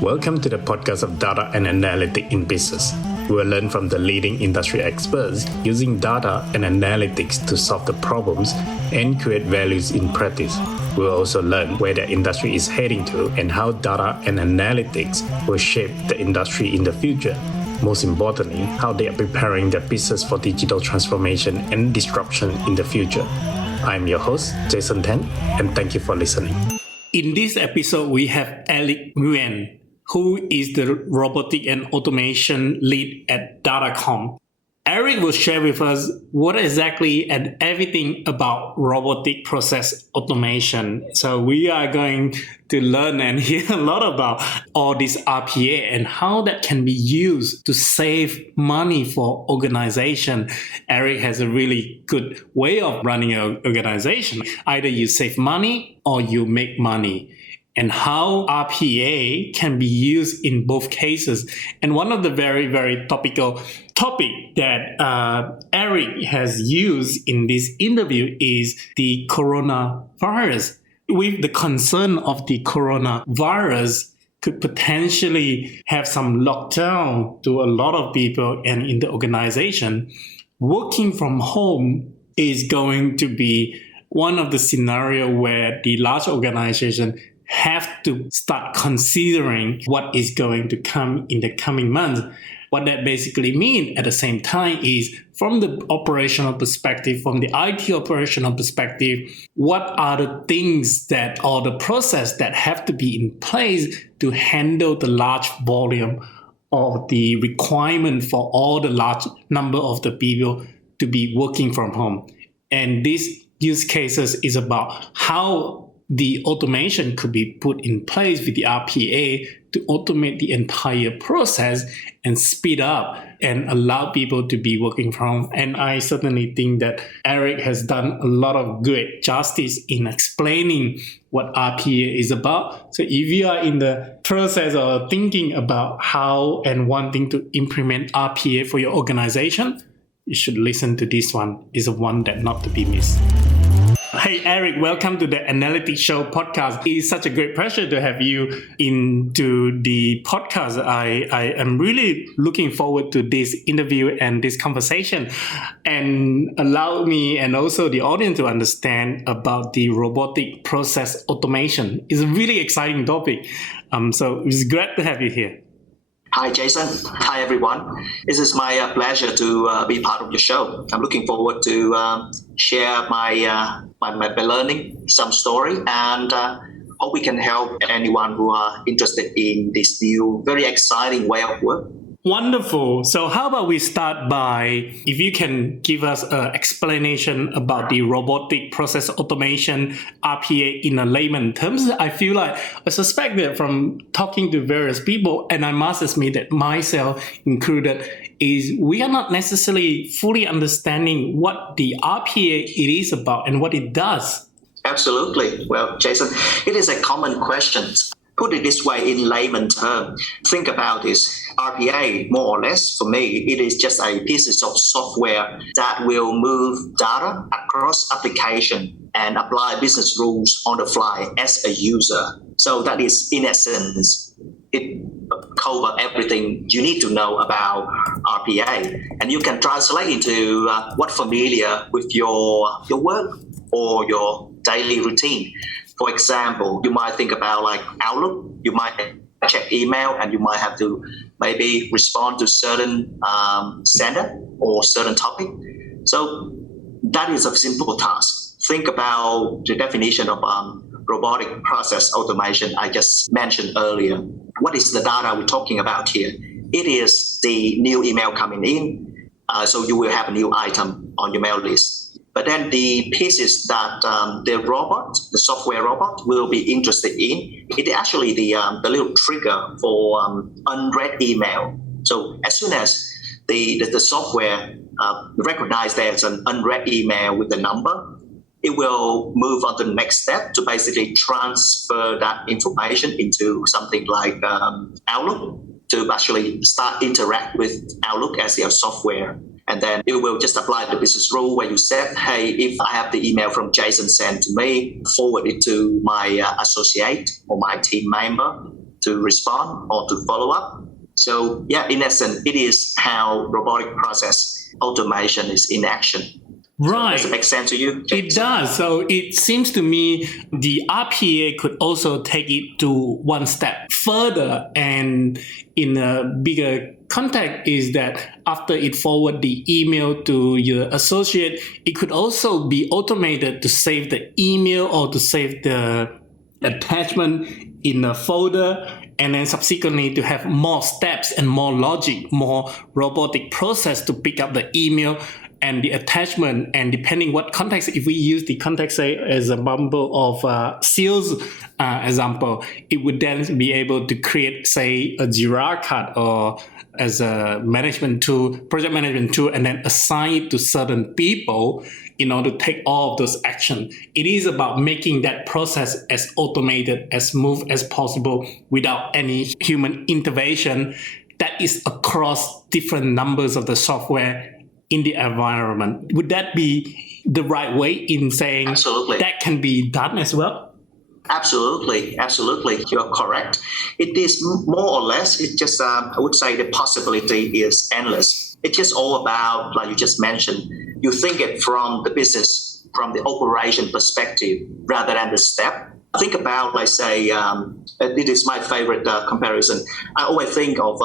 Welcome to the podcast of Data and Analytics in Business. We will learn from the leading industry experts using data and analytics to solve the problems and create values in practice. We will also learn where the industry is heading to and how data and analytics will shape the industry in the future. Most importantly, how they are preparing their business for digital transformation and disruption in the future. I'm your host, Jason Tan, and thank you for listening. In this episode, we have Eric Nguyen, who is the Robotic and Automation Lead at Datacom. Eric will share with us what exactly and everything about robotic process automation. So we are going to learn and hear a lot about all this RPA and how that can be used to save money for organization. Eric has a really good way of running an organization. Either you save money or you make money, and how RPA can be used in both cases. And one of the very, very topical topic that Eric has used in this interview is the coronavirus. With the concern of the coronavirus could potentially have some lockdown to a lot of people and in the organization, working from home is going to be one of the scenarios where the large organization have to start considering what is going to come in the coming months. What that basically means at the same time is from the operational perspective, from the IT operational perspective, what are the things that or the process that have to be in place to handle the large volume of the requirement for all the large number of the people to be working from home. And this use cases is about how the automation could be put in place with the RPA to automate the entire process and speed up and allow people to be working from home. And I certainly think that Eric has done a lot of good justice in explaining what RPA is about. So if you are in the process of thinking about how and wanting to implement RPA for your organization, you should listen to this one. It's a one that not to be missed. Hey, Eric, welcome to the Analytics Show podcast. It's such a great pleasure to have you into the podcast. I am really looking forward to this interview and this conversation, and allow me and also the audience to understand about the robotic process automation. It's a really exciting topic. So it's great to have you here. Hi, Jason. Hi, everyone. It is my pleasure to be part of your show. I'm looking forward to share my learning, some story, and hope we can help anyone who are interested in this new, very exciting way of work. Wonderful. So how about we start by, if you can give us an explanation about the robotic process automation, RPA in a layman terms. I feel like I suspect that from talking to various people, and I must admit that myself included, is we are not necessarily fully understanding what the RPA it is about and what it does. Absolutely. Well, Jason, it is a common question. Put it this way in layman terms, think about this. RPA, more or less, for me, it is just a piece of software that will move data across application and apply business rules on the fly as a user. So that is, in essence, it covers everything you need to know about RPA. And you can translate into what's familiar with your work or your daily routine. For example, you might think about like Outlook, you might check email, and you might have to maybe respond to certain sender or certain topic. So that is a simple task. Think about the definition of robotic process automation I just mentioned earlier. What is the data we're talking about here? It is the new email coming in. So you will have a new item on your mail list. But then the pieces that the software robot will be interested in, it actually the little trigger for unread email. So as soon as the software recognize there's an unread email with the number, it will move on to the next step to basically transfer that information into something like Outlook to actually start interact with Outlook as your software. And then it will just apply the business rule where you said, hey, if I have the email from Jason sent to me, forward it to my associate or my team member. to respond or to follow up. So yeah, in essence, it is how robotic process automation is in action. Right. Does it make sense to you, Jason? It does. So it seems to me the RPA could also take it to one step further, and in a bigger context is that after it forward the email to your associate, it could also be automated to save the email or to save the attachment in a folder, and then subsequently to have more steps and more logic, more robotic process to pick up the email and the attachment. And depending what context, if we use the context, say, as a bundle of sales example, it would then be able to create, say, a Jira card or as a management tool, project management tool, and then assign it to certain people in order to take all of those actions. It is about making that process as automated, as smooth as possible without any human intervention that is across different numbers of the software in the environment. Would that be the right way in saying Absolutely. That can be done as well? Absolutely. You're correct. It is more or less, it just, I would say the possibility is endless. It's just all about, like you just mentioned, you think it from the business, from the operation perspective, rather than the step. Think about, like say, it is my favorite comparison. I always think of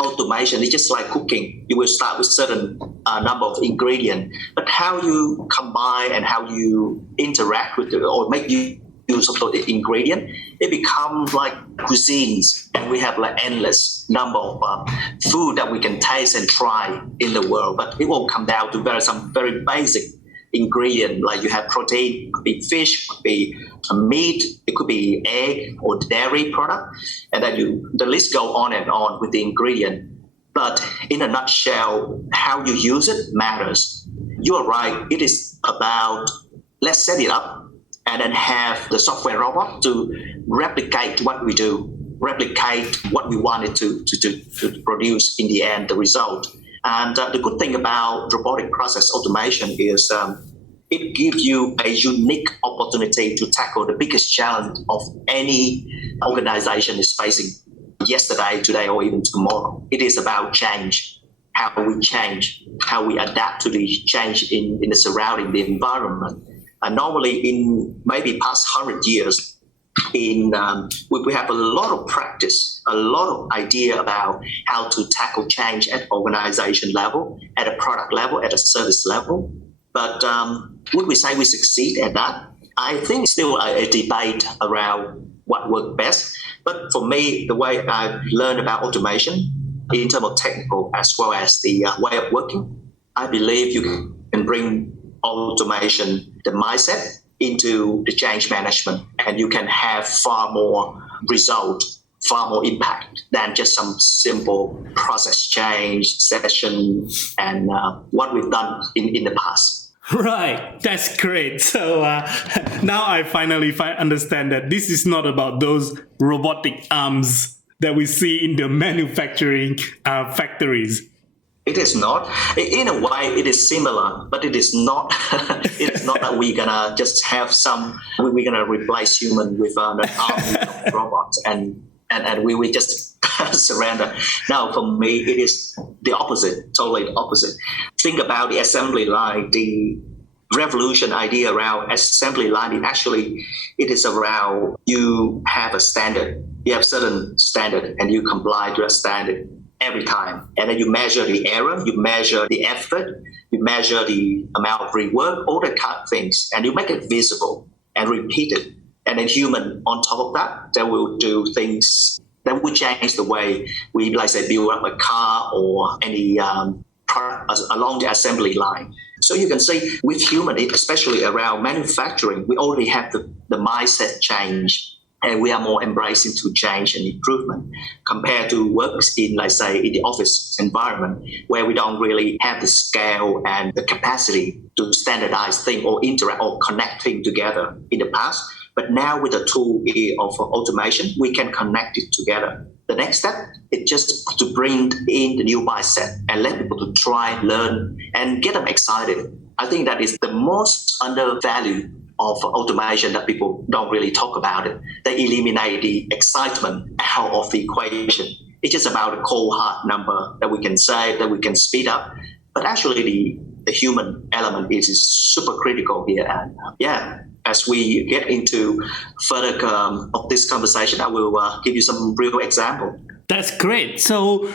automation. It's just like cooking. You will start with certain number of ingredients, but how you combine and how you interact with it or make use of the ingredient, it becomes like cuisines, and we have like endless number of food that we can taste and try in the world. But it will come down to some very basic ingredient, like you have protein, could be fish, could be meat, it could be egg or dairy product, and then the list go on and on with the ingredient. But in a nutshell, how you use it matters. You are right. It is about, let's set it up and then have the software robot to replicate what we do, replicate what we wanted to produce in the end, the result. And the good thing about robotic process automation is it gives you a unique opportunity to tackle the biggest challenge of any organization is facing yesterday, today, or even tomorrow. It is about change, how we change, how we adapt to the change in the surrounding, the environment. Normally, in maybe past 100 years, we have a lot of practice, a lot of idea about how to tackle change at organization level, at a product level, at a service level. But would we say we succeed at that? I think still a debate around what works best. But for me, the way I've learned about automation in terms of technical as well as the way of working, I believe you can bring automation, the mindset, into the change management, and you can have far more result, far more impact than just some simple process change session and what we've done in the past. Right, that's great. So now I finally understand that this is not about those robotic arms that we see in the manufacturing factories. It is not. In a way, it is similar, but it is not. It is not that we're gonna just have we're gonna replace human with an army of robots and we just surrender. Now, for me, it is the opposite, totally the opposite. Think about the assembly line, the revolution idea around assembly line. It is around you have a standard. You have certain standard and you comply to a standard every time. And then you measure the error, you measure the effort, you measure the amount of rework, all that kind of things, and you make it visible and repeat it. And then human on top of that, they will do things that will change the way we, like say, build up a car or any product along the assembly line. So you can see with human, especially around manufacturing, we already have the mindset change. And we are more embracing to change and improvement compared to works in, like say, in the office environment where we don't really have the scale and the capacity to standardize things or interact or connect things together in the past. But now with the tool of automation, we can connect it together. The next step is just to bring in the new mindset and let people to try, learn, and get them excited. I think that is the most undervalued of automation that people don't really talk about it. They eliminate the excitement out of the equation. It's just about a cold hard number that we can say, that we can speed up. But actually the human element is super critical here. And as we get into further of this conversation, I will give you some real example. That's great. So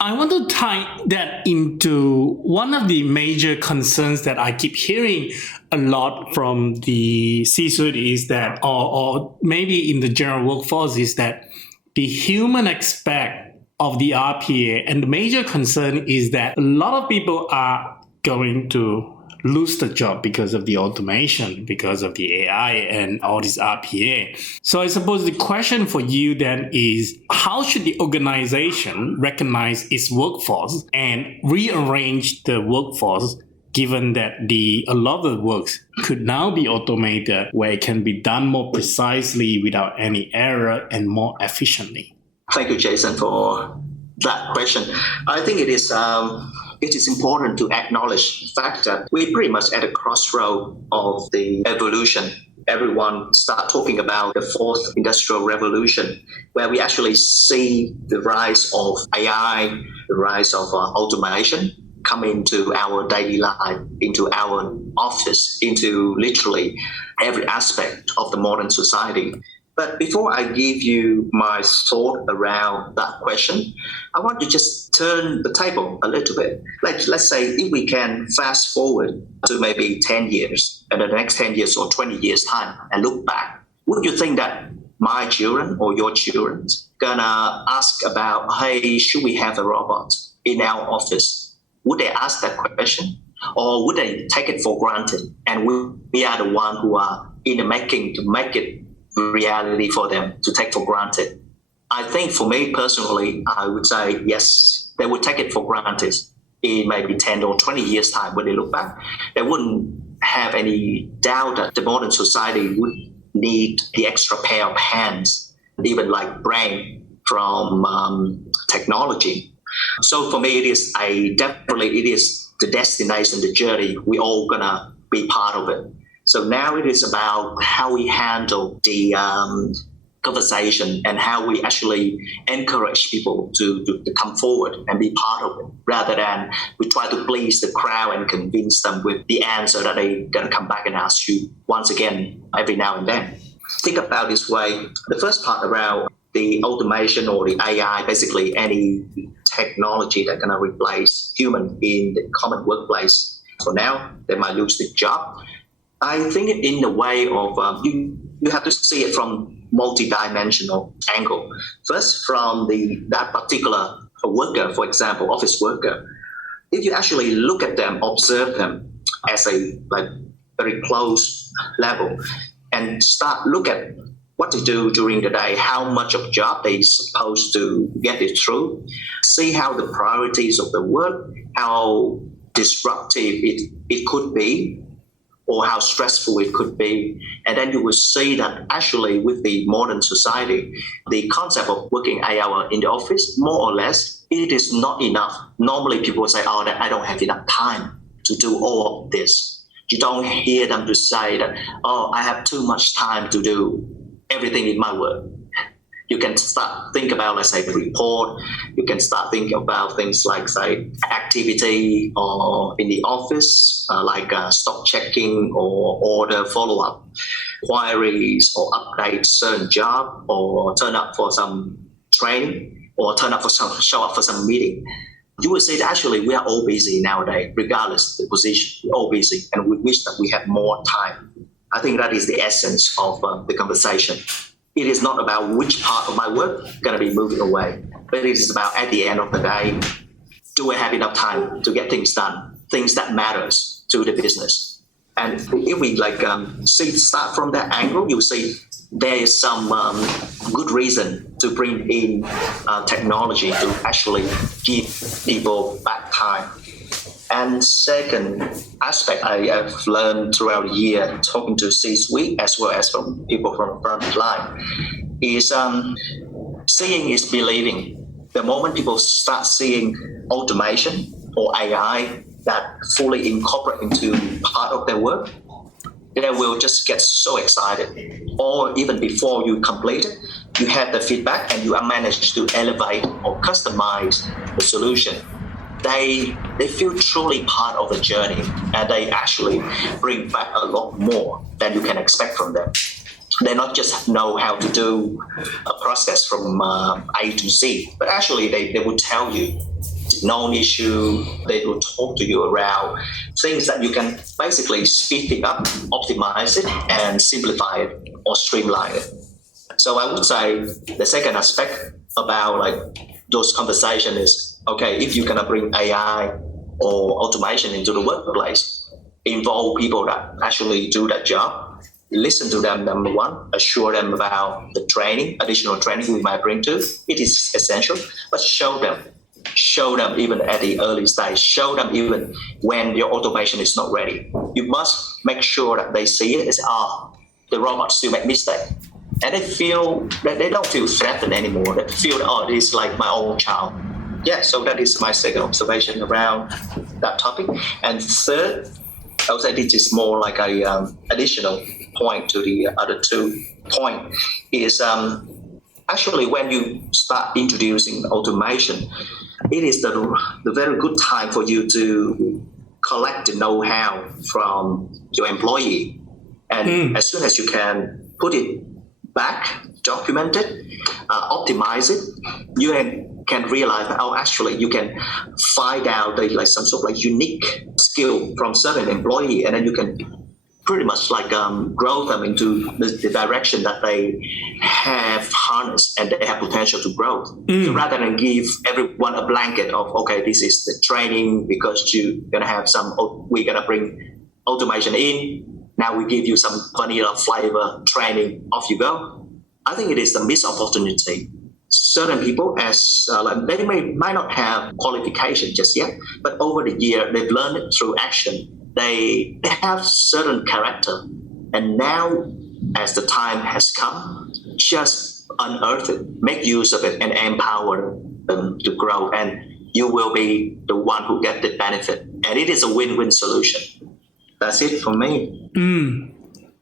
I want to tie that into one of the major concerns that I keep hearing a lot from the C-suite is that, or maybe in the general workforce, is that the human aspect of the RPA, and the major concern is that a lot of people are going to lose the job because of the automation, because of the AI and all this RPA. So I suppose the question for you then is, how should the organization recognize its workforce and rearrange the workforce, given that a lot of the works could now be automated, where it can be done more precisely without any error and more efficiently? Thank you, Jason, for that question. I think it is important to acknowledge the fact that we're pretty much at a crossroad of the evolution. Everyone start talking about the fourth industrial revolution, where we actually see the rise of AI, the rise of automation come into our daily life, into our office, into literally every aspect of the modern society. But before I give you my thought around that question, I want to just turn the table a little bit. Let's say if we can fast forward to maybe 10 years, and the next 10 years or 20 years time, and look back, would you think that my children or your children gonna ask about, hey, should we have a robot in our office? Would they ask that question? Or would they take it for granted? And we are the one who are in the making to make it reality for them to take for granted. I think for me personally, I would say yes, they would take it for granted in maybe 10 or 20 years time. When they look back, they wouldn't have any doubt that the modern society would need the extra pair of hands, even like brain from technology. So for me, it is the destination, the journey. We all gonna be part of it. So now it is about how we handle the conversation and how we actually encourage people to come forward and be part of it, rather than we try to please the crowd and convince them with the answer that they're going to come back and ask you once again every now and then. Think about this way. The first part around the automation or the AI, basically any technology that's going to replace human in the common workplace. For now, they might lose the job. I think in the way of you have to see it from multi-dimensional angle. First, from that particular worker, for example, office worker. If you actually look at them, observe them as a very close level, and start look at what they do during the day, how much of job they're supposed to get it through, see how the priorities of the work, how disruptive it could be, or how stressful it could be. And then you will see that actually with the modern society, the concept of working 8 hours in the office, more or less, it is not enough. Normally people say, I don't have enough time to do all of this. You don't hear them to say that, I have too much time to do everything in my work. You can start think about, let's say, the report. You can start thinking about things like, say, activity or in the office, like stock checking or order follow-up, queries or update certain job, or turn up for some training, or show up for some meeting. You will see that actually we are all busy nowadays, regardless of the position. We're all busy, and we wish that we had more time. I think that is the essence of the conversation. It is not about which part of my work going to be moving away, but it is about, at the end of the day, do I have enough time to get things done, things that matters to the business. And if we start from that angle, you'll see there is some good reason to bring in technology to actually give people back time. And second aspect I have learned throughout the year, talking to C-suite as well as from people from front line, is seeing is believing. The moment people start seeing automation or AI that fully incorporate into part of their work, they will just get so excited. Or even before you complete it, you have the feedback and you are managed to elevate or customize the solution. They feel truly part of the journey, and they actually bring back a lot more than you can expect from them. They not just know how to do a process from A to Z, but actually they will tell you known issue. They will talk to you around things that you can basically speed it up, optimize it, and simplify it or streamline it. So I would say the second aspect about like those conversations is, okay, if you're gonna bring AI or automation into the workplace, involve people that actually do that job. Listen to them, number one, assure them about the training, additional training we might bring to. It is essential, but show them even at the early stage, show them even when your automation is not ready. You must make sure that they see it as, the robots still make mistakes. And they feel that they don't feel threatened anymore. They feel, this is like my own child. Yeah, so that is my second observation around that topic. And third, I would say this is more like a additional point to the other 2 points is actually when you start introducing automation, it is the very good time for you to collect the know-how from your employee. And as soon as you can put it back, document it, optimize it, you can realize that, actually you can find out some sort of unique skill from certain employee, and then you can pretty much grow them into the direction that they have harnessed and they have potential to grow. So rather than give everyone a blanket of, okay, this is the training because you're gonna have we're gonna bring automation in. Now we give you some vanilla flavor training, off you go. I think it is the missed opportunity. Certain people, they might not have qualification just yet, but over the year they've learned it through action. They have certain character, and now as the time has come, just unearth it, make use of it, and empower them to grow, and you will be the one who get the benefit. And it is a win-win solution. That's it for me.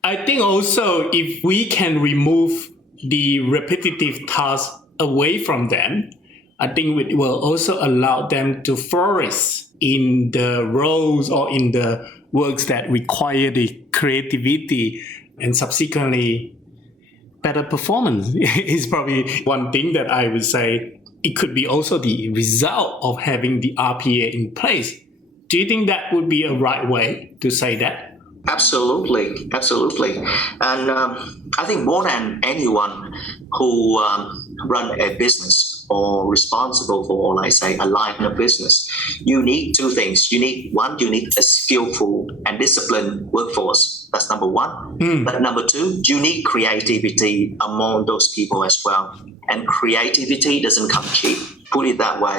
I think also if we can remove the repetitive tasks away from them, I think it will also allow them to flourish in the roles or in the works that require the creativity and subsequently better performance is probably one thing that I would say. It could be also the result of having the RPA in place. Do you think that would be a right way to say that? Absolutely. And I think more than anyone who run a business or responsible for, let's say, a line of business, you need 2 things. You need a skillful and disciplined workforce. That's number 1. But number 2, you need creativity among those people as well. And creativity doesn't come cheap. Put it that way.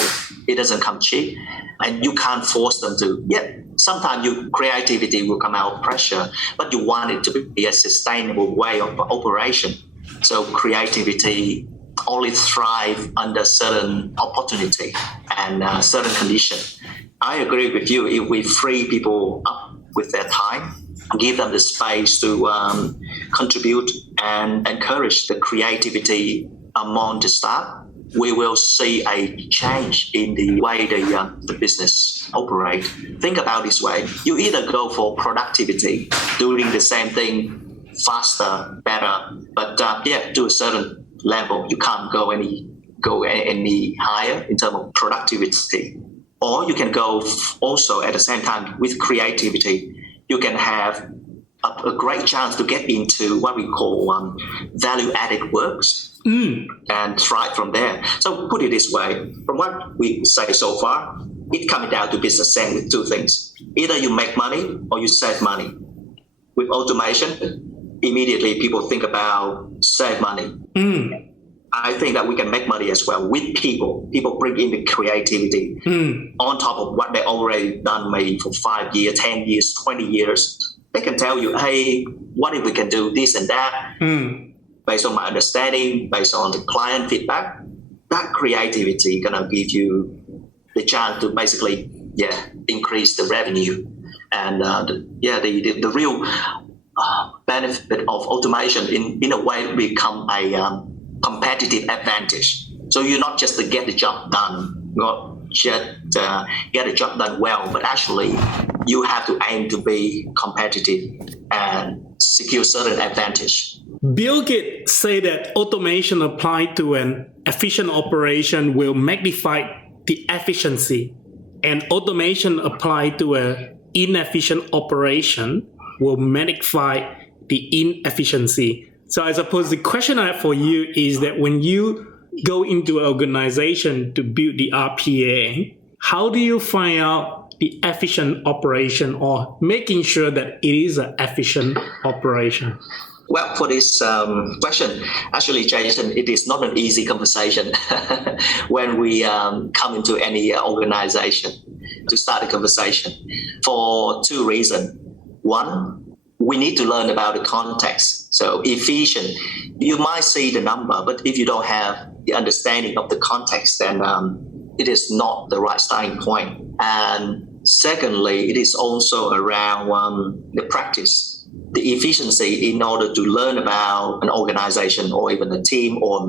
It doesn't come cheap. And you can't force them to. Yeah, sometimes your creativity will come out of pressure, but you want it to be a sustainable way of operation. So creativity only thrive under certain opportunity and certain condition. I agree with you. If we free people up with their time, give them the space to contribute and encourage the creativity among the staff, we will see a change in the way the business operate. Think about this way. You either go for productivity, doing the same thing faster, better, but to a certain level, you can't go any higher in terms of productivity. Or you can go also at the same time with creativity. You can have a great chance to get into what we call value-added works and thrive from there. So put it this way, from what we say so far, it comes down to business sense with 2 things. Either you make money or you save money. With automation, immediately people think about save money. I think that we can make money as well with people. People bring in the creativity on top of what they already done maybe for 5 years, 10 years, 20 years. They can tell you, hey, what if we can do this and that? Based on my understanding, based on the client feedback, that creativity gonna give you the chance to basically, increase the revenue. And the real benefit of automation in a way become a competitive advantage. So you're not just to get the job done, not just get the job done well, but actually you have to aim to be competitive and secure certain advantage. Bill Gates say that automation applied to an efficient operation will magnify the efficiency, and automation applied to an inefficient operation will magnify the inefficiency. So I suppose the question I have for you is that when you go into an organization to build the RPA, how do you find out the efficient operation or making sure that it is an efficient operation? Well, for this question, actually, Jason, it is not an easy conversation when we come into any organization to start a conversation for two reasons. One, we need to learn about the context. So efficient, you might see the number, but if you don't have the understanding of the context, then it is not the right starting point. And secondly, it is also around the practice. The efficiency in order to learn about an organization or even a team or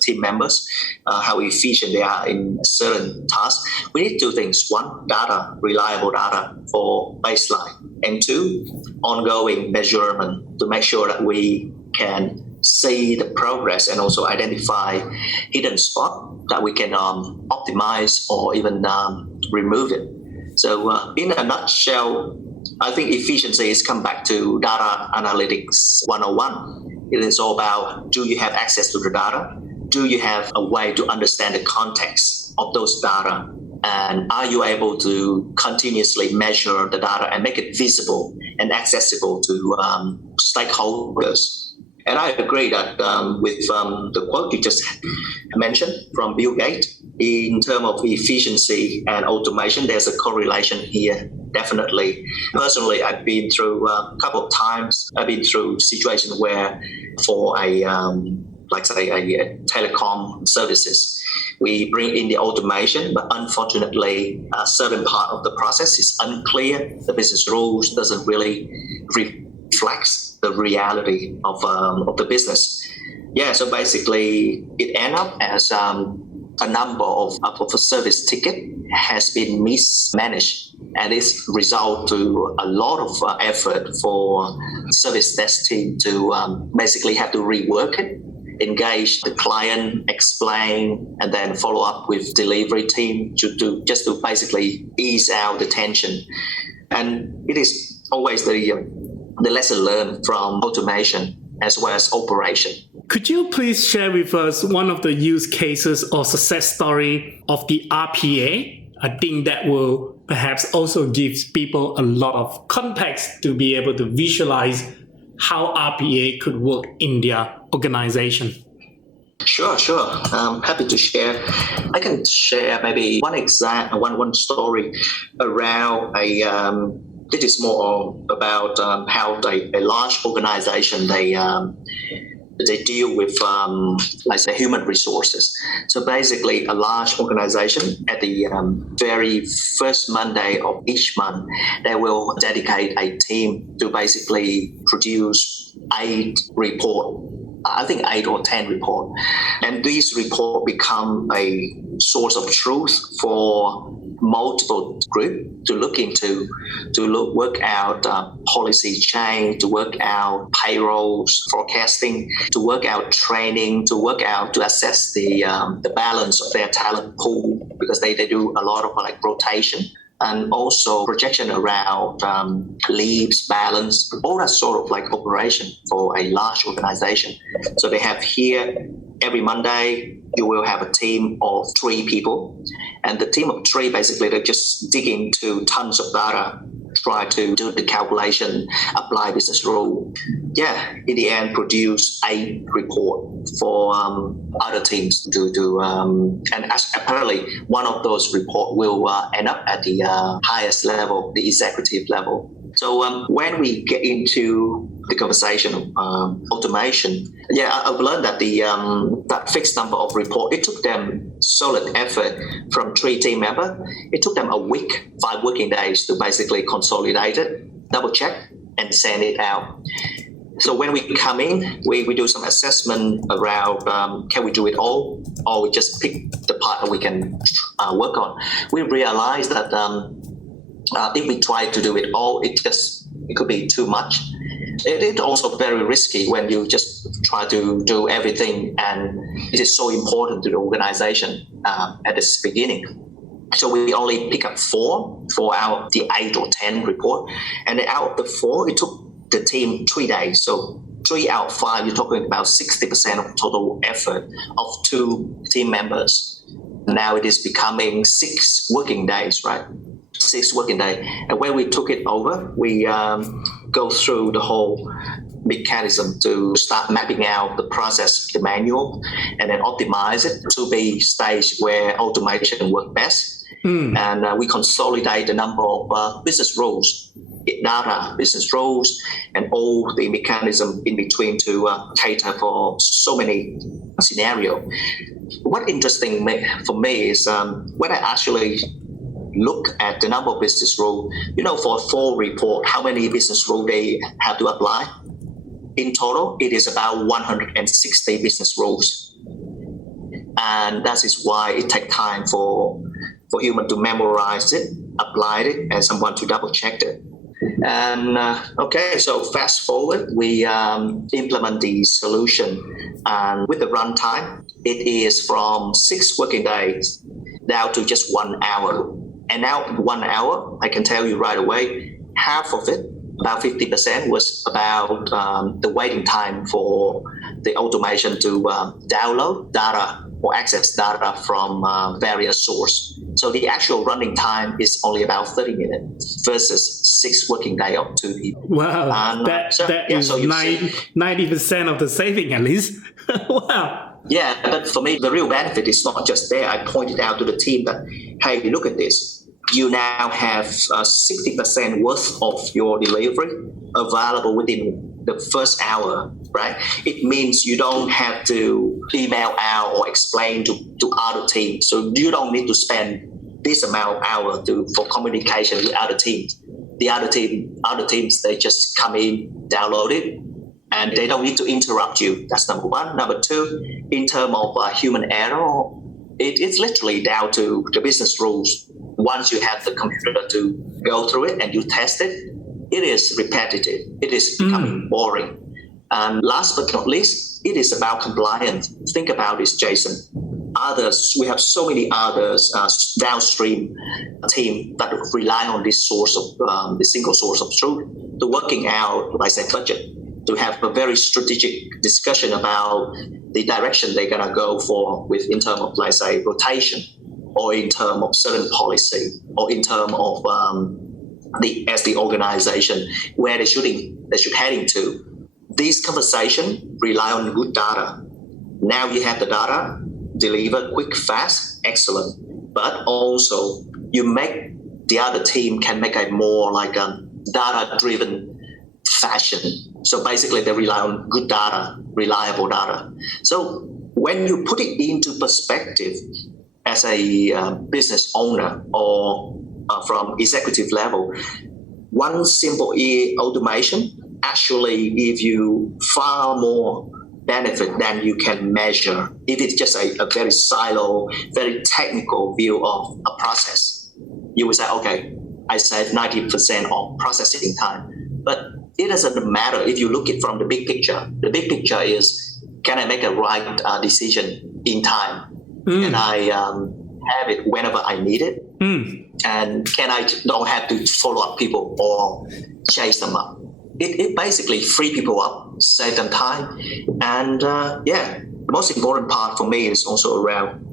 team members, how efficient they are in certain tasks. We need two things. One, data, reliable data for baseline. And two, ongoing measurement to make sure that we can see the progress and also identify hidden spots that we can optimize or even remove it. So in a nutshell, I think efficiency is come back to data analytics 101. It is all about, do you have access to the data? Do you have a way to understand the context of those data? And are you able to continuously measure the data and make it visible and accessible to stakeholders? And I agree that with the quote you just mentioned from Bill Gates, in terms of efficiency and automation, there's a correlation here, definitely. Personally, I've been through a couple of times. I've been through situations where for a telecom services, we bring in the automation, but unfortunately, a certain part of the process is unclear. The business rules doesn't really reflect the reality of the business. Yeah, so basically, it ends up as a number of a service ticket has been mismanaged, and it's result to a lot of effort for service desk team to basically have to rework it, engage the client, explain, and then follow up with delivery team to basically ease out the tension. And it is always the lesson learned from automation as well as operation. Could you please share with us one of the use cases or success story of the RPA? I think that will perhaps also give people a lot of context to be able to visualize how RPA could work in their organization. Sure. Happy to share. I can share maybe one story around this is more about how a large organization they deal with, let's say, human resources. So basically, a large organization at the very first Monday of each month, they will dedicate a team to basically produce 8 reports. I think 8 or 10 reports. And these reports become a source of truth for multiple groups to look into, work out policy change, to work out payrolls, forecasting, to work out training, to assess the balance of their talent pool, because they do a lot of rotation. And also projection around leaves, balance, all that sort of operation for a large organization. So they have here every Monday, you will have a team of 3 people. And the team of 3, basically, they just dig into tons of data, try to do the calculation, apply business rule. Yeah, in the end, produce 8 report for other teams to do. And apparently, one of those reports will end up at the highest level, the executive level. So when we get into the conversation of automation, I've learned that that fixed number of report, it took them solid effort from 3 team members. It took them a week, 5 working days to basically consolidate it, double check, and send it out. So when we come in, we do some assessment around can we do it all, or we just pick the part that we can work on. We realize that if we try to do it all, it could be too much. It is also very risky when you just try to do everything, and it is so important to the organization at the beginning. So we only pick up 4 for the 8 or 10 report, and then out of the 4, it took the team 3 days. So 3 out of 5, you're talking about 60% of total effort of 2 team members. Now it is becoming 6 working days, right? 6 working days. And when we took it over, we go through the whole mechanism to start mapping out the process, the manual, and then optimize it to be stage where automation works best. And we consolidate the number of business rules, data, business rules, and all the mechanism in between to cater for so many scenarios. What interesting for me is when I actually look at the number of business rules, for a full report, how many business rules they have to apply. In total, it is about 160 business rules. And that is why it takes time for human to memorize it, apply it, and someone to double check it. And so fast forward, we implement the solution, and with the runtime, it is from 6 working days down to just 1 hour. And now 1 hour, I can tell you right away, half of it, about 50%, was about the waiting time for the automation to download data or access data from various sources. So the actual running time is only about 30 minutes versus 6 working days of 2 people. Wow, that is 90% of the saving at least. Wow. Yeah, but for me, the real benefit is not just there. I pointed out to the team that, hey, look at this. You now have 60% worth of your delivery available within the first hour, right? It means you don't have to email out or explain to other teams. So you don't need to spend this amount of hours for communication with other teams. The other teams, they just come in, download it, and they don't need to interrupt you. That's number one. Number two, in terms of human error, it's literally down to the business rules. Once you have the computer to go through it and you test it, it is repetitive. It is becoming boring. And last but not least, it is about compliance. Think about this, Jason. We have so many others downstream team that rely on this source of the single source of truth to working out, like I say, budget, to have a very strategic discussion about the direction they're gonna go for in terms of, like say, rotation, or in terms of certain policy, or in terms of the organization where they should heading to. These conversations rely on good data. Now you have the data, deliver quick, fast, excellent. But also you make the other team can make a more like a data-driven fashion. So basically they rely on good data, reliable data. So when you put it into perspective as a business owner or from executive level, one simple automation actually gives you far more benefit than you can measure. If it's just a very silo, very technical view of a process, you will say, okay, I saved 90% of processing time. But it doesn't matter if you look at it from the big picture. The big picture is, can I make a right decision in time? Can I have it whenever I need it? And can I don't have to follow up people or chase them up? It basically free people up, save them time. And the most important part for me is also around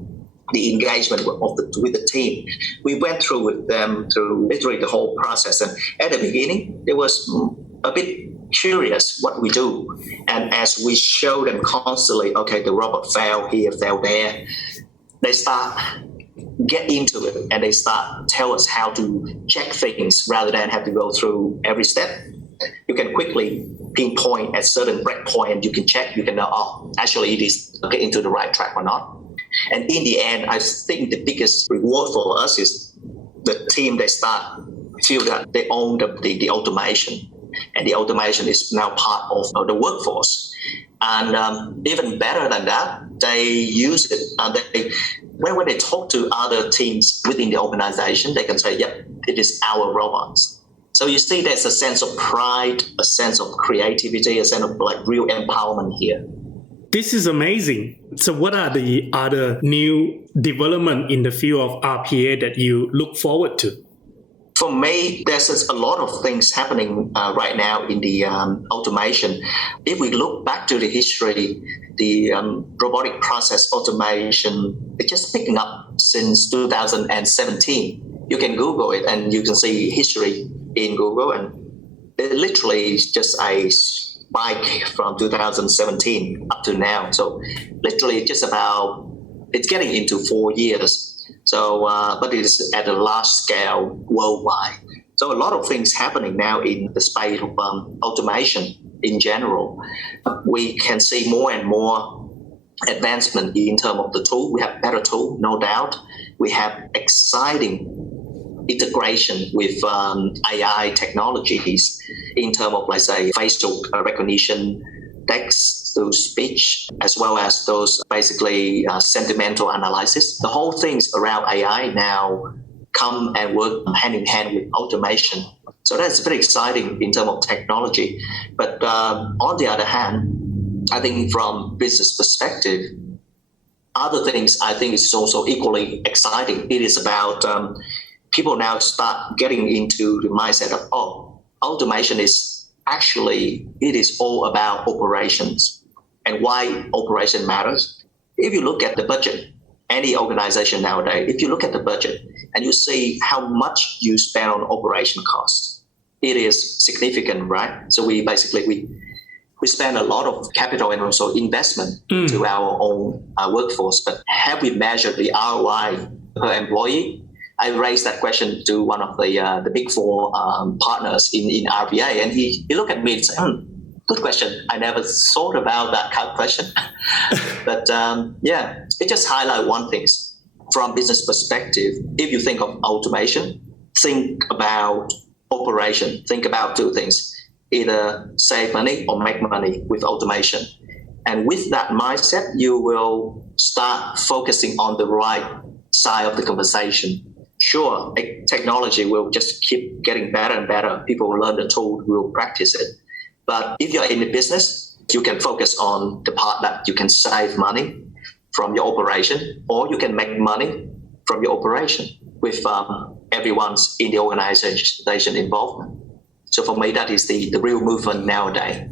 the engagement with the team. We went through with them through literally the whole process. And at the beginning, it was a bit curious what we do. And as we show them constantly, okay, the robot failed here, failed there, they start get into it and they start tell us how to check things rather than have to go through every step. You can quickly pinpoint at certain breakpoint and you can check, you can know, actually it is getting into the right track or not. And in the end, I think the biggest reward for us is the team, they start feel that they own the automation. and the automation is now part of the workforce. And even better than that, they use it. When they talk to other teams within the organization, they can say, yep, it is our robots. So you see there's a sense of pride, a sense of creativity, a sense of like real empowerment here. This is amazing. So what are the other new development in the field of RPA that you look forward to? For me, there's a lot of things happening right now in the automation. If we look back to the history, the robotic process automation is just picking up since 2017. You can Google it and you can see history in Google, and it literally is just a spike from 2017 up to now. So literally just about, it's getting into 4 years. So, but it is at a large scale worldwide. So a lot of things happening now in the space of automation in general. We can see more and more advancement in terms of the tool. We have better tool, no doubt. We have exciting integration with AI technologies in terms of, let's say, facial recognition, text to speech, as well as those basically sentimental analysis. The whole things around AI now come and work hand in hand with automation. So that's very exciting in terms of technology. But on the other hand, I think from business perspective, other things I think is also equally exciting. It is about people now start getting into the mindset of, automation is actually, it is all about operations and why operation matters. If you look at the budget, any organization nowadays, if you look at the budget and you see how much you spend on operation costs, it is significant, right? So we spend a lot of capital and also investment to our own workforce, but have we measured the ROI per employee? I raised that question to one of the big four partners in RPA, and he looked at me and said, good question. I never thought about that kind of question. But it just highlights one thing. From business perspective, if you think of automation, think about operation. Think about two things. Either save money or make money with automation. And with that mindset, you will start focusing on the right side of the conversation. Sure, technology will just keep getting better and better. People will learn the tool, will practice it. But if you're in the business, you can focus on the part that you can save money from your operation, or you can make money from your operation with everyone's in the organization involvement. So for me, that is the real movement nowadays.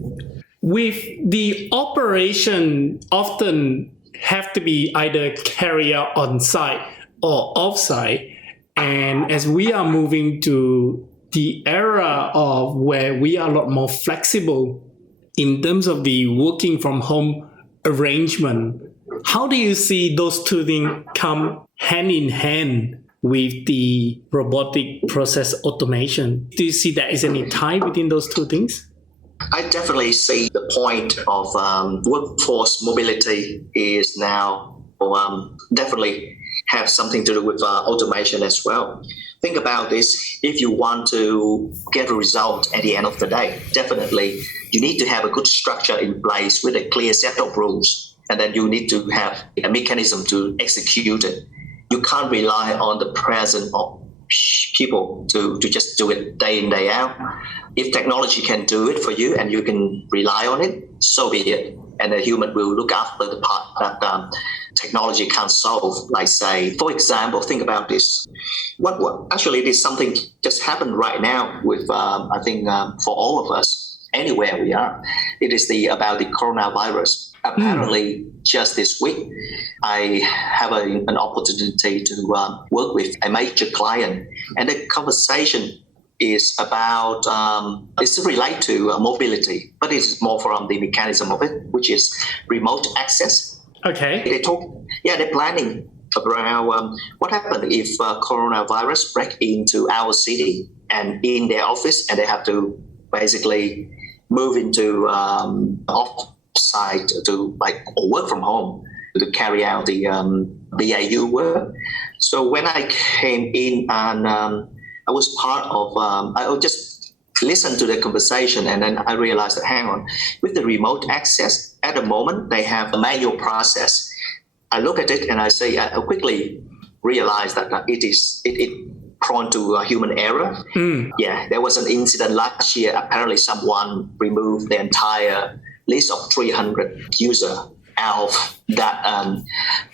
With the operation often have to be either carried out on site or off site. And as we are moving to the era of where we are a lot more flexible in terms of the working from home arrangement, how do you see those two things come hand in hand with the robotic process automation? Do you see there is any tie between those two things? I definitely see the point of workforce mobility is now definitely have something to do with automation as well. Think about this. If you want to get a result at the end of the day, definitely you need to have a good structure in place with a clear set of rules. And then you need to have a mechanism to execute it. You can't rely on the presence of people to just do it day in, day out. If technology can do it for you and you can rely on it, so be it. And the human will look after the part that technology can't solve. Like say, for example, think about this. What actually it is something just happened right now with, I think for all of us, anywhere we are, it is about the coronavirus. Apparently, just this week, I have an opportunity to work with a major client, and the conversation is about, it's related to mobility, but it's more from the mechanism of it, which is remote access. Okay. They're planning around what happened if coronavirus break into our city and in their office, and they have to basically move into off-site to or work from home to carry out the BAU work. So when I came in and I was part of, I was just listened to the conversation, and then I realized that, hang on, with the remote access, at the moment, they have a manual process. I look at it and I say, I quickly realize that it prone to human error. Yeah, there was an incident last year. Apparently, someone removed the entire list of 300 users out of that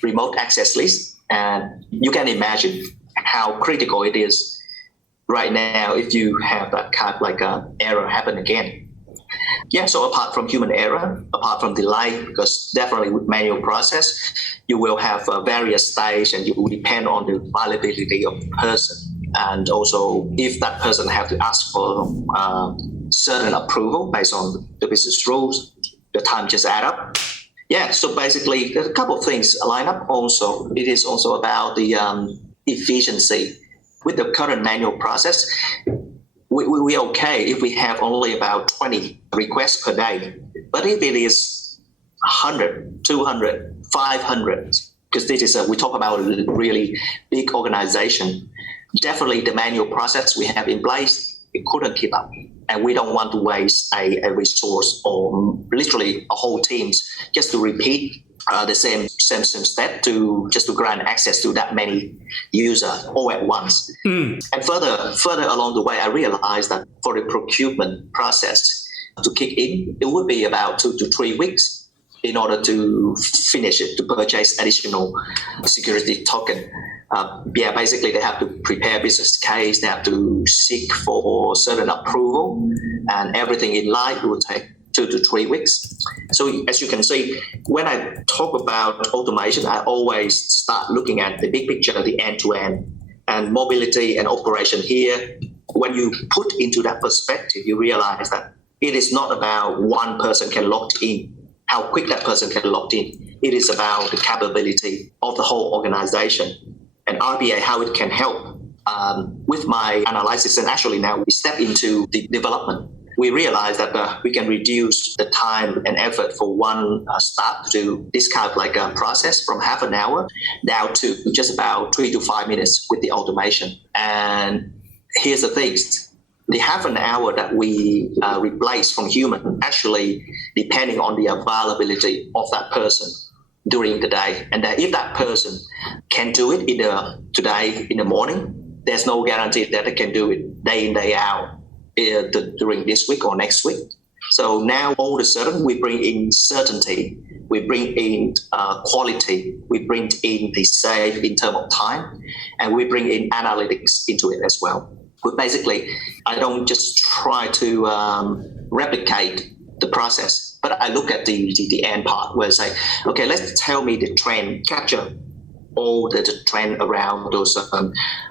remote access list. And you can imagine how critical it is right now if you have that kind of like error happen again. Yeah, so apart from human error, apart from delay, because definitely with manual process, you will have various stages and you will depend on the availability of the person. And also, if that person have to ask for certain approval based on the business rules, the time just add up. Yeah, so basically, there's a couple of things line up also. It is also about the efficiency. With the current manual process, we're okay if we have only about 20 requests per day. But if it is 100, 200, 500, because this is we talk about a really big organization, definitely the manual process we have in place, it couldn't keep up. And we don't want to waste a resource or literally a whole team just to repeat the same step to grant access to that many users all at once. And further along the way, I realized that for the procurement process to kick in, it would be about 2 to 3 weeks in order to finish it, to purchase additional security token. Basically they have to prepare business case, they have to seek for certain approval, and everything in line will take 2 to 3 weeks. So as you can see, when I talk about automation, I always start looking at the big picture, the end-to-end, and mobility and operation here. When you put into that perspective, you realize that it is not about one person can log in, how quick that person can log in. It is about the capability of the whole organization. And RPA, how it can help. With my analysis, and actually now we step into the development, we realize that we can reduce the time and effort for one staff to do this kind of like a process from half an hour down to just about 3 to 5 minutes with the automation. And here's the thing. The half an hour that we replace from human actually depending on the availability of that person during the day. And that if that person can do it today in the morning, there's no guarantee that they can do it day in, day out during this week or next week. So now all of a sudden we bring in certainty, we bring in quality, we bring in the save in terms of time, and we bring in analytics into it as well. But basically, I don't just try to replicate the process, but I look at the end part where I say, okay, let's tell me the trend, capture all the trend around those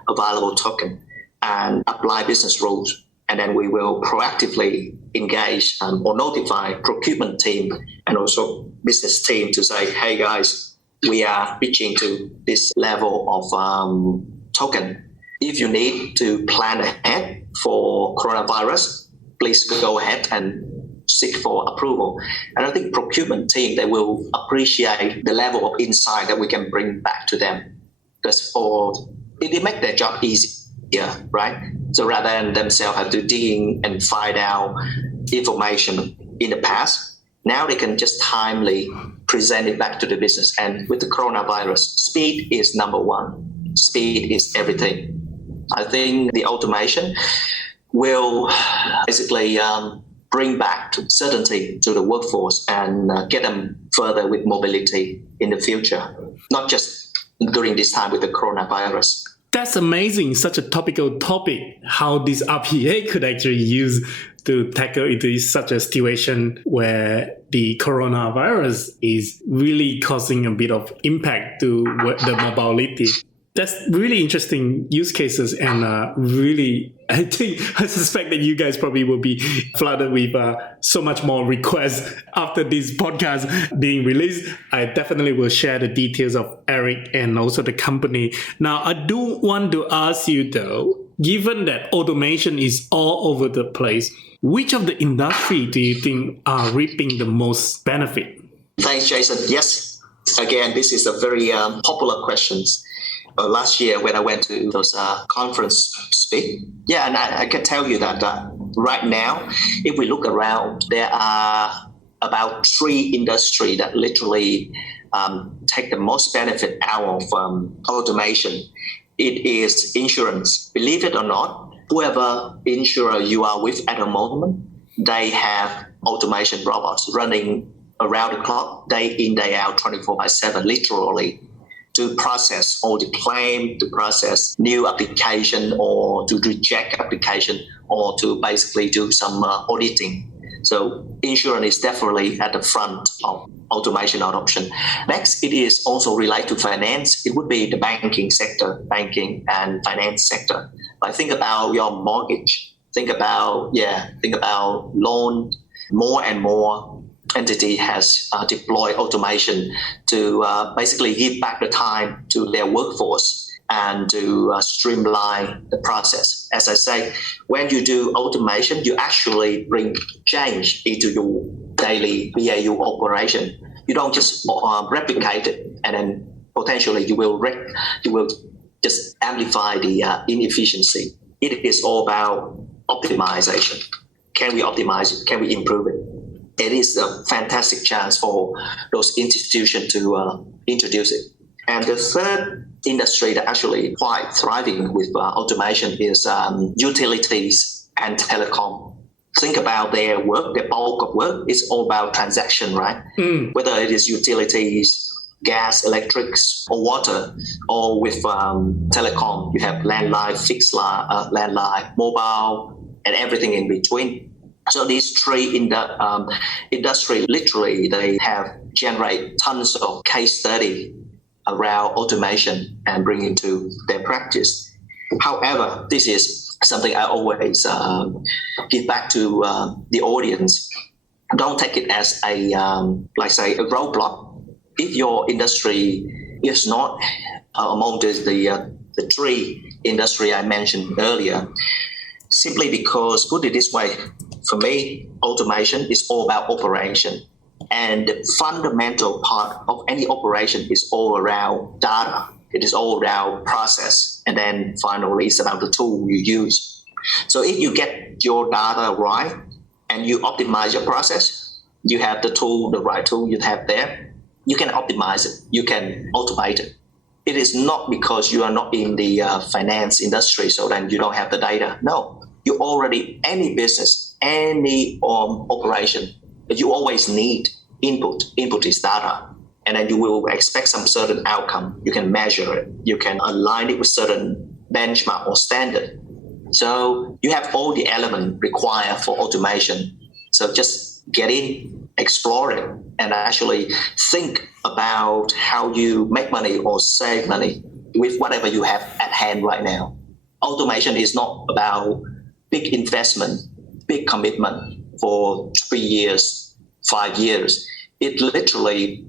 available token and apply business rules. And then we will proactively engage or notify procurement team and also business team to say, hey guys, we are reaching to this level of token. If you need to plan ahead for coronavirus, please go ahead and seek for approval. And I think procurement team, they will appreciate the level of insight that we can bring back to them. Because it makes their job easier, right? So rather than themselves have to dig in and find out information in the past, now they can just timely present it back to the business. And with the coronavirus, speed is number one. Speed is everything. I think the automation will basically bring back certainty to the workforce and get them further with mobility in the future, not just during this time with the coronavirus. That's amazing. Such a topical topic, how this RPA could actually use to tackle into such a situation where the coronavirus is really causing a bit of impact to the mobility. That's really interesting use cases, and really, I suspect that you guys probably will be flooded with so much more requests after this podcast being released. I definitely will share the details of Eric and also the company. Now, I do want to ask you though, given that automation is all over the place, which of the industry do you think are reaping the most benefit? Thanks, Jason. Yes, again, this is a very popular question. Last year when I went to those conference speak, and I can tell you that right now, if we look around, there are about 3 industries that literally take the most benefit out of automation. It is insurance. Believe it or not, whoever insurer you are with at the moment, they have automation robots running around the clock, day in, day out, 24/7, literally, to process all the claim, to process new application, or to reject application, or to basically do some auditing. So insurance is definitely at the front of automation adoption. Next, it is also related to finance. It would be the banking sector, banking and finance sector. Like think about your mortgage. Think about loan. More and more entity has deployed automation to basically give back the time to their workforce and to streamline the process. As I say, when you do automation, you actually bring change into your daily BAU operation. You don't just replicate it, and then potentially you will just amplify the inefficiency. It is all about optimization. Can we optimize it? Can we improve it? It is a fantastic chance for those institutions to introduce it. And the third industry that actually quite thriving with automation is utilities and telecom. Think about their work, their bulk of work is all about transaction, right? Whether it is utilities, gas, electrics, or water, or with telecom, you have landline, fixed line, landline, mobile, and everything in between. So these 3 in the industry, literally, they have generate tons of case study around automation and bring into their practice. However, this is something I always give back to the audience. Don't take it as a roadblock. If your industry is not among the 3 industry I mentioned earlier, simply because, put it this way, for me, automation is all about operation. And the fundamental part of any operation is all around data. It is all around process. And then finally, it's about the tool you use. So if you get your data right and you optimize your process, you have the tool, the right tool you have there, you can optimize it. You can automate it. It is not because you are not in the finance industry, so then you don't have the data. No, you already, any business, any operation, you always need input. Input is data. And then you will expect some certain outcome. You can measure it. You can align it with certain benchmark or standard. So you have all the elements required for automation. So just get in, explore it, and actually think about how you make money or save money with whatever you have at hand right now. Automation is not about big investment, big commitment for 3 years, 5 years. It literally,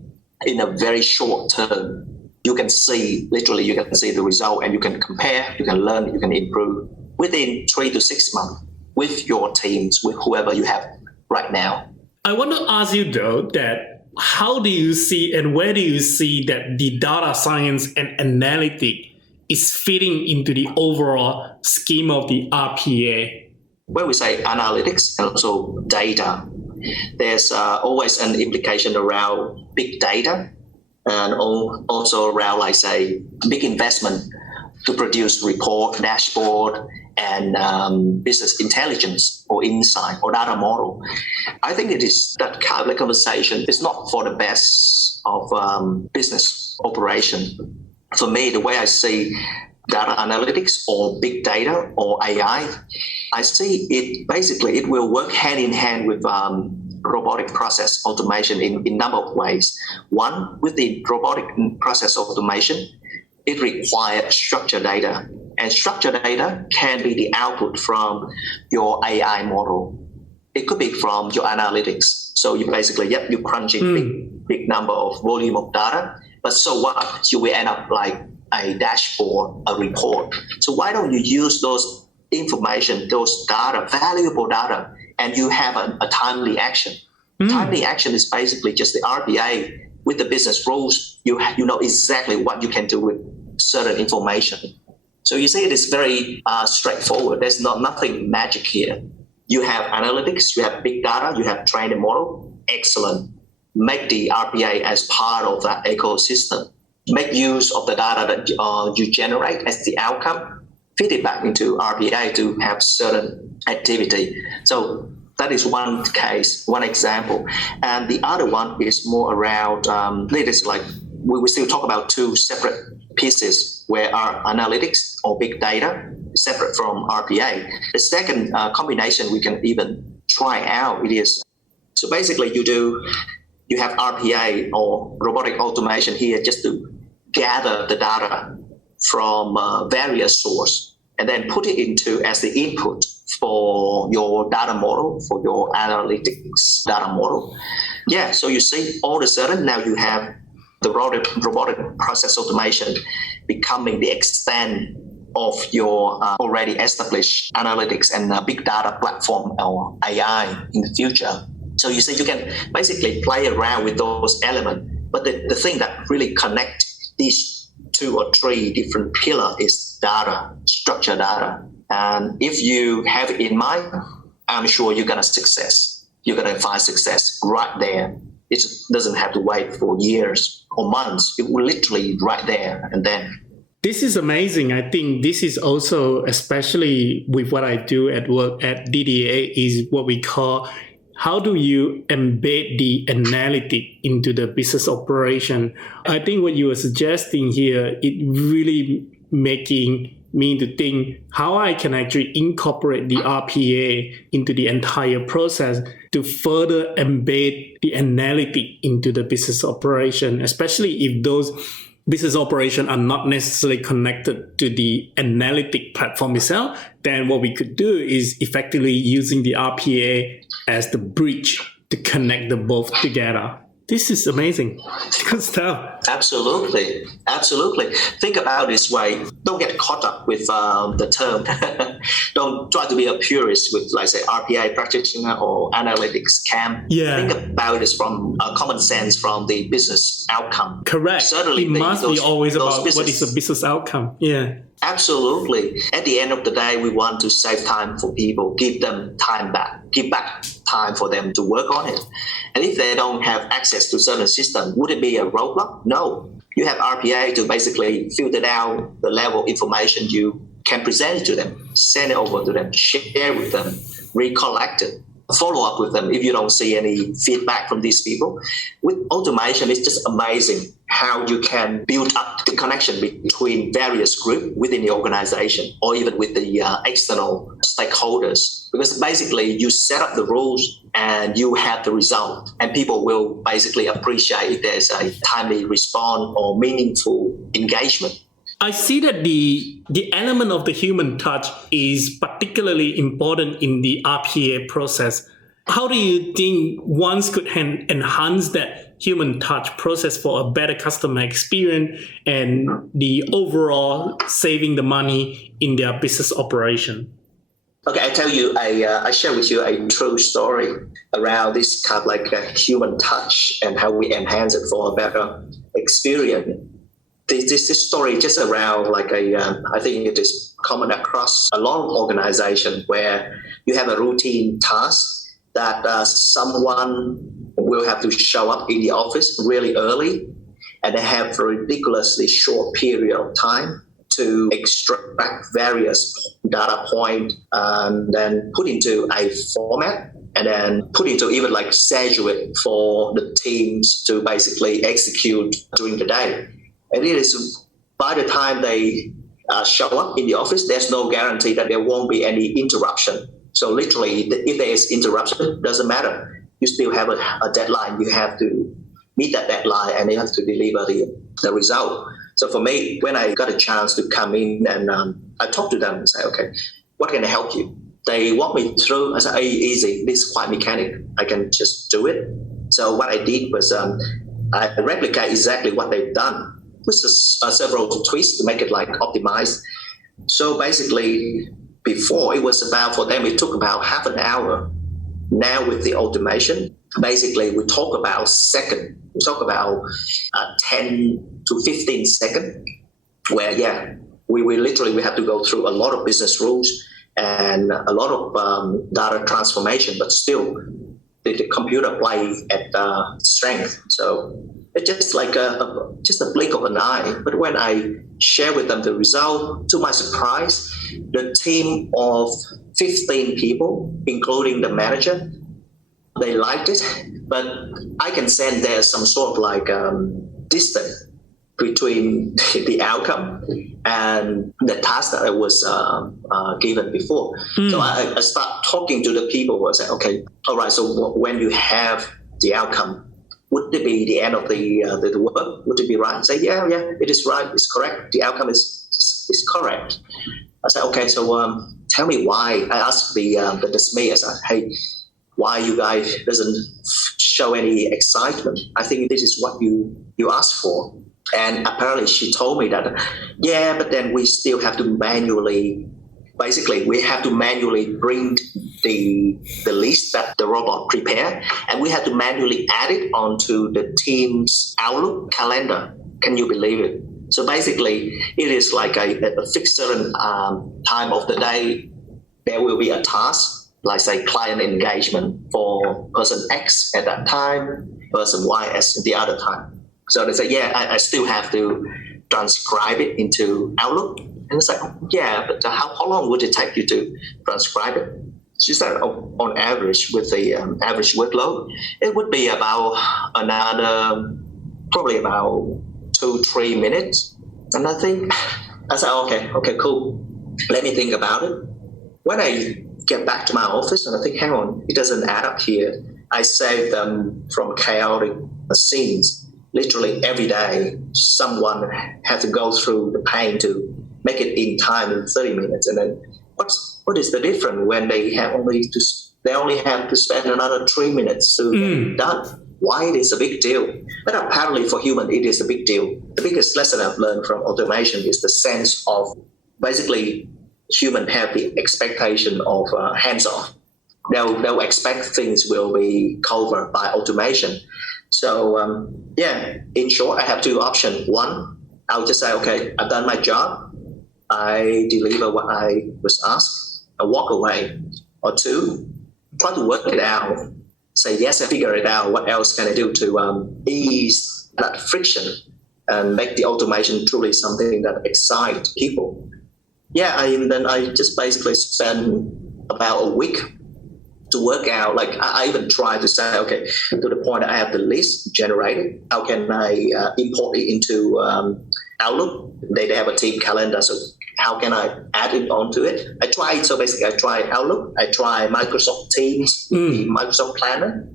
in a very short term, you can see the result, and you can compare, you can learn, you can improve within 3 to 6 months with your teams, with whoever you have right now. I want to ask you though that how do you see and where do you see that the data science and analytics is fitting into the overall scheme of the RPA? When we say analytics and also data, there's always an implication around big data and also around, like say, big investment to produce report, dashboard, and business intelligence or insight or data model. I think it is that kind of conversation is not for the best of business operation. For me, the way I see data analytics or big data or AI, I see it basically it will work hand in hand with robotic process automation in a number of ways. One, with the robotic process automation, it requires structured data. And structured data can be the output from your AI model. It could be from your analytics. So you basically, you're crunching big number of volume of data, but so what? You will end up like a dashboard, a report. So why don't you use those information, those data, valuable data, and you have a timely action? Timely action is basically just the RPA with the business rules. You know exactly what you can do with certain information. So you see it is very straightforward. There's nothing magic here. You have analytics, you have big data, you have trained model. Excellent. Make the RPA as part of that ecosystem. Make use of the data that you generate as the outcome. Feed it back into RPA to have certain activity. So that is one case, one example. And the other one is more around, it is like, we still talk about two separate pieces where our analytics or big data is separate from RPA. The second combination we can even try out, it is, so basically you have RPA or robotic automation here just to gather the data from various sources and then put it into as the input for your data model, for your analytics data model. Yeah, so you see all of a sudden now you have the robotic process automation becoming the extent of your already established analytics and big data platform or AI in the future. So you see you can basically play around with those elements, but the thing that really connect these 2 or 3 different pillars is data, structured data. And if you have it in mind, I'm sure you're going to success. You're going to find success right there. It doesn't have to wait for years or months. It will literally right there and then. This is amazing. I think this is also, especially with what I do at work at DDA, is what we call how do you embed the analytic into the business operation? I think what you are suggesting here, it really making me to think how I can actually incorporate the RPA into the entire process to further embed the analytic into the business operation, especially if those business operations are not necessarily connected to the analytic platform itself. Then what we could do is effectively using the RPA as the bridge to connect them both together. This is amazing. Good stuff. Absolutely. Think about it this way. Don't get caught up with the term. Don't try to be a purist with, like, say, RPA practitioner or analytics camp. Yeah. Think about it from common sense from the business outcome. Correct. Certainly, it must be always about what is the business outcome. Yeah. Absolutely. At the end of the day, we want to save time for people, give them time back, give back time for them to work on it. And if they don't have access to certain system, would it be a roadblock? No. You have RPA to basically filter down the level of information you can present to them, send it over to them, share with them, recollect it, follow up with them if you don't see any feedback from these people. With automation, it's just amazing how you can build up the connection between various groups within the organization or even with the external stakeholders. Because basically you set up the rules and you have the result, and people will basically appreciate if there's a timely response or meaningful engagement. I see that the element of the human touch is particularly important in the RPA process. How do you think one could enhance that human touch process for a better customer experience and the overall saving the money in their business operation? Okay, I tell you, I share with you a true story around this kind of like a human touch and how we enhance it for a better experience. This story just around like I think it is common across a lot of organizations where you have a routine task that someone will have to show up in the office really early, and they have a ridiculously short period of time to extract various data points and then put into a format and then put into even like schedule it for the teams to basically execute during the day. And it is by the time they show up in the office, there's no guarantee that there won't be any interruption. So literally, if there is interruption, it doesn't matter. You still have a deadline. You have to meet that deadline and you have to deliver the result. So for me, when I got a chance to come in and I talked to them and say, okay, what can I help you? They walk me through. I said, hey, easy. This is quite mechanic. I can just do it. So what I did was I replicate exactly what they've done, with several tweaks to make it like optimized. So basically, before it was about, for them, it took about half an hour. Now with the automation, basically we talk about second. We talk about 10 to 15 seconds, where we have to go through a lot of business rules and a lot of data transformation, but still the computer play at strength. So it's just like just a blink of an eye. But when I share with them the result, to my surprise, the team of 15 people, including the manager, they liked it. But I can sense there's some sort of like distance between the outcome and the task that I was given before. So I start talking to the people and say, okay, all right, so when you have the outcome, would it be the end of the work? Would it be right? I say, yeah, it is right. It's correct. The outcome is correct. I said, okay, so tell me why. I asked the SME, I said, hey, why you guys doesn't show any excitement? I think this is what you asked for. And apparently she told me that, yeah, but then we still have to manually bring the list that the robot prepared, and we have to manually add it onto the team's Outlook calendar. Can you believe it? So basically, it is like a fixed certain time of the day. There will be a task, like say client engagement for person X at that time, person Y at the other time. So they say, yeah, I still have to transcribe it into Outlook. And it's like, yeah, but how long would it take you to transcribe it? She said, on average, with the average workload, it would be about probably about 2-3 minutes. And I said, okay, cool. Let me think about it. When I get back to my office and I think, hang on, it doesn't add up here. I saved them from chaotic scenes. Literally every day, someone had to go through the pain to make it in time in 30 minutes. And then what is the difference when they only have to spend another 3 minutes to get done? Why it is a big deal? But apparently for human, it is a big deal. The biggest lesson I've learned from automation is the sense of basically human have the expectation of hands-off. They'll expect things will be covered by automation. So, in short, I have two options. One, I'll just say, okay, I've done my job. I deliver what I was asked. I walk away. Or two, try to work it out. Say, yes, I figure it out. What else can I do to ease that friction and make the automation truly something that excites people? Then I just basically spend about a week to work out, like I even try to say, okay, to the point I have the list generated, how can I import it into Outlook? They have a team calendar, so how can I add it onto it? I try Outlook, I try Microsoft Teams, the Microsoft Planner,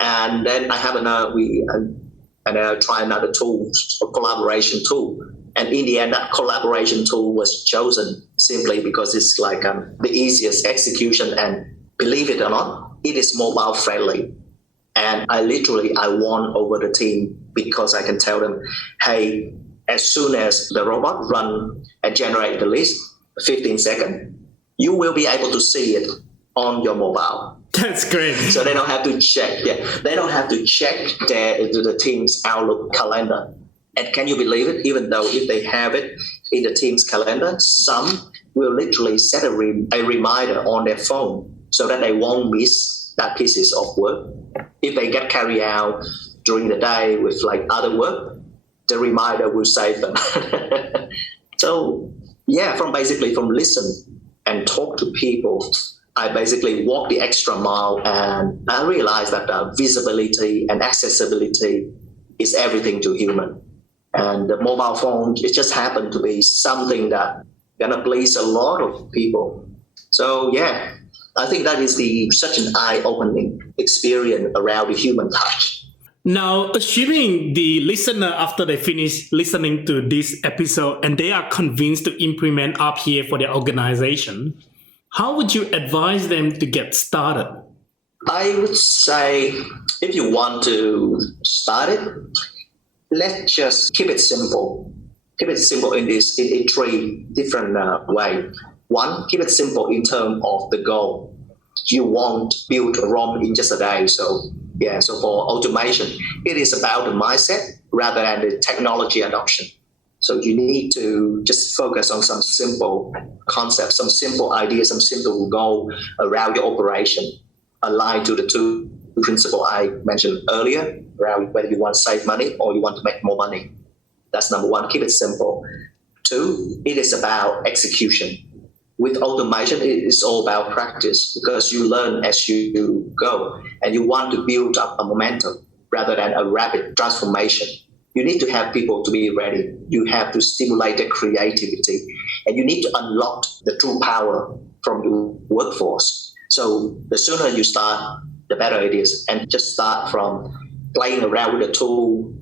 and then I have I try another tool, a collaboration tool. And in the end, that collaboration tool was chosen simply because it's like the easiest execution, and believe it or not, it is mobile friendly. And I won over the team because I can tell them, hey, as soon as the robot run and generate the list, 15 seconds, you will be able to see it on your mobile. That's great. So they don't have to check. They don't have to check the team's Outlook calendar. And can you believe it? Even though if they have it in the team's calendar, some will literally set a reminder on their phone so that they won't miss that pieces of work. If they get carried out during the day with like other work, the reminder will save them. So from listen and talk to people, I basically walk the extra mile, and I realized that visibility and accessibility is everything to human. And the mobile phone, it just happened to be something that gonna please a lot of people. So I think that is such an eye-opening experience around the human touch. Now, assuming the listener, after they finish listening to this episode and they are convinced to implement RPA for their organization, how would you advise them to get started? I would say if you want to start it, let's just keep it simple. Keep it simple in three different ways. One, keep it simple in terms of the goal. You won't build Rome in just a day. So for automation, it is about the mindset rather than the technology adoption. So you need to just focus on some simple concepts, some simple ideas, some simple goal around your operation, aligned to the two principles I mentioned earlier, around whether you want to save money or you want to make more money. That's number one, keep it simple. Two, it is about execution. With automation, it is all about practice because you learn as you go and you want to build up a momentum rather than a rapid transformation. You need to have people to be ready. You have to stimulate their creativity and you need to unlock the true power from your workforce. So the sooner you start, the better it is. And just start from playing around with the tool,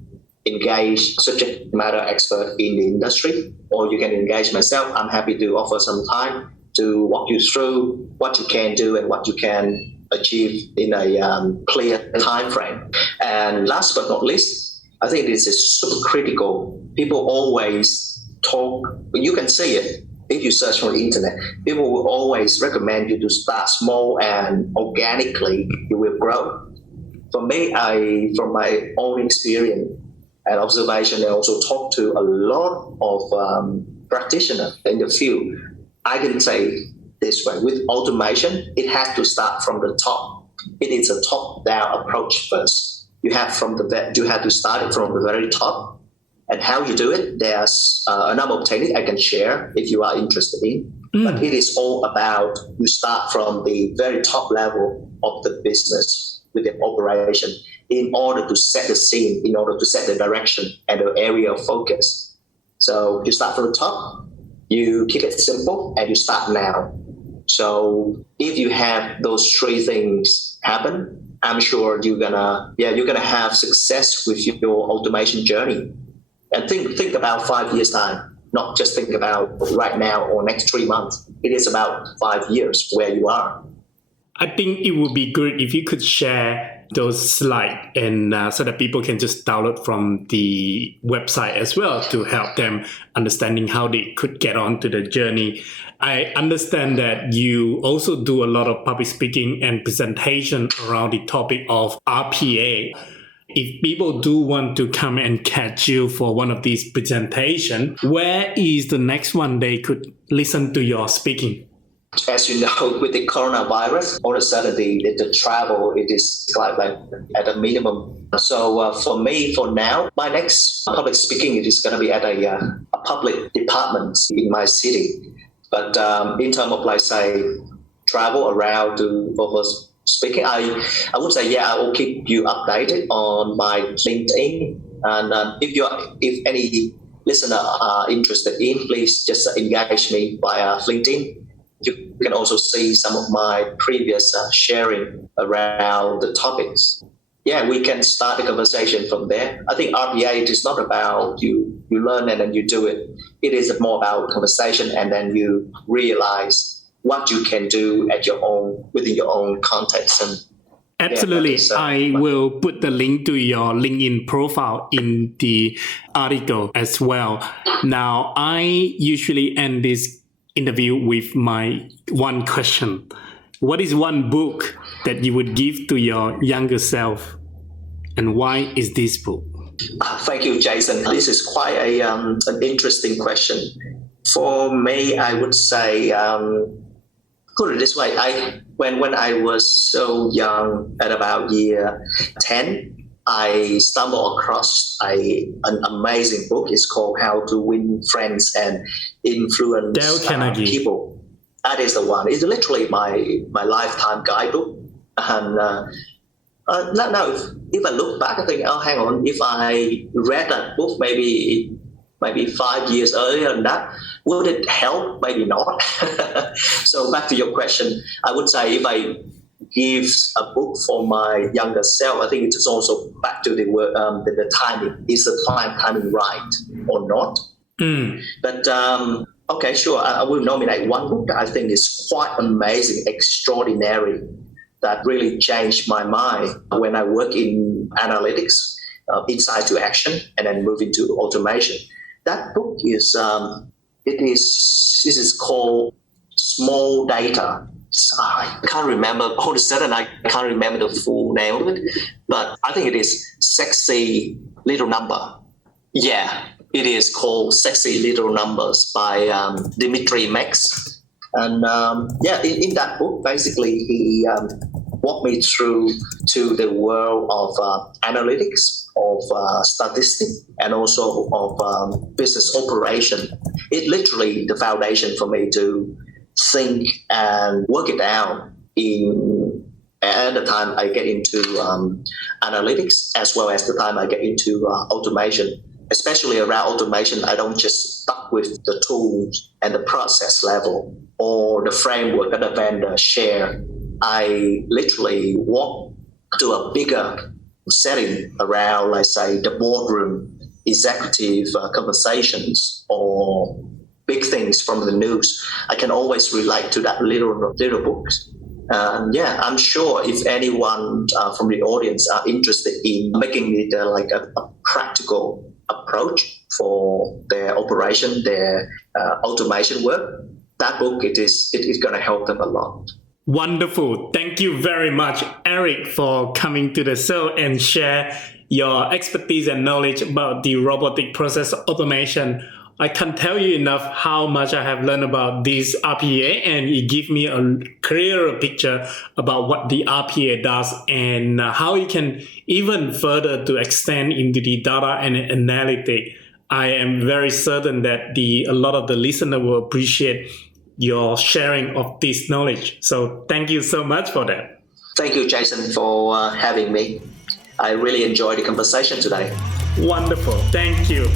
engage subject matter expert in the industry, or you can engage myself. I'm happy to offer some time to walk you through what you can do and what you can achieve in a clear time frame. And last but not least, I think this is super critical. People always talk, you can see it if you search on the internet. People will always recommend you to start small and organically you will grow. For me, from my own experience and observation, I also talk to a lot of practitioners in the field. I can say this way, with automation, it has to start from the top. It is a top-down approach first. You have to start it from the very top. And how you do it, there's a number of techniques I can share if you are interested in. But it is all about you start from the very top level of the business with the operation in order to set the scene, in order to set the direction and the area of focus. So you start from the top, you keep it simple, and you start now. So if you have those three things happen, I'm sure you're gonna have success with your automation journey. And think about 5 years time, not just think about right now or next 3 months. It is about 5 years where you are. I think it would be good if you could share those slides and so that people can just download from the website as well to help them understanding how they could get on to the journey. I understand that you also do a lot of public speaking and presentation around the topic of RPA. If people do want to come and catch you for one of these presentations, where is the next one they could listen to your speaking? As you know, with the coronavirus, all of a sudden the travel, it is like at a minimum. So for me, for now, my next public speaking it is going to be at a public department in my city. But in terms of like say travel around for speaking, I would say I will keep you updated on my LinkedIn. And if any listener are interested in, please just engage me via LinkedIn. You can also see some of my previous sharing around the topics. We can start the conversation from there. I think RPA is not about you learn and then you do it. It is more about conversation and then you realize what you can do within your own context. And absolutely. I will put the link to your LinkedIn profile in the article as well. Now, I usually end this interview with my one question. What is one book that you would give to your younger self? And why is this book? Thank you, Jason. This is quite an interesting question. For me, I would say, put it this way, when I was so young, at about year 10, I stumbled across an amazing book. It's called How to Win Friends and Influence People. That is the one. It's literally my lifetime guidebook. And now, if I look back, I think, hang on, if I read that book maybe 5 years earlier than that, would it help? Maybe not. So back to your question, I would say if I give a book for my younger self, I think it's also back to the timing. Is the timing right or not? But okay, sure. I will nominate one book that I think is quite amazing, extraordinary, that really changed my mind when I work in analytics, insight to action, and then move into automation. That book is this is called Small Data. I can't remember. All of a sudden, I can't remember the full name of it, but I think it is Sexy Little Number. It is called Sexy Little Numbers by Dimitri Max. And in that book, basically, he walked me through to the world of analytics, of statistics, and also of business operation. It literally the foundation for me to think and work it out at the time I get into analytics, as well as the time I get into automation. Especially around automation, I don't just stuck with the tools and the process level or the framework that the vendor share. I literally walk to a bigger setting around, let's say, the boardroom, executive conversations, or big things from the news. I can always relate to that little books. I'm sure if anyone from the audience are interested in making it like a practical approach for their operation, their automation work, that book it is going to help them a lot. Wonderful. Thank you very much, Eric, for coming to the show and share your expertise and knowledge about the robotic process automation. I can't tell you enough how much I have learned about this RPA, and it gives me a clearer picture about what the RPA does and how it can even further to extend into the data and analytics. I am very certain that a lot of the listeners will appreciate your sharing of this knowledge. So thank you so much for that. Thank you, Jason, for having me. I really enjoyed the conversation today. Wonderful. Thank you.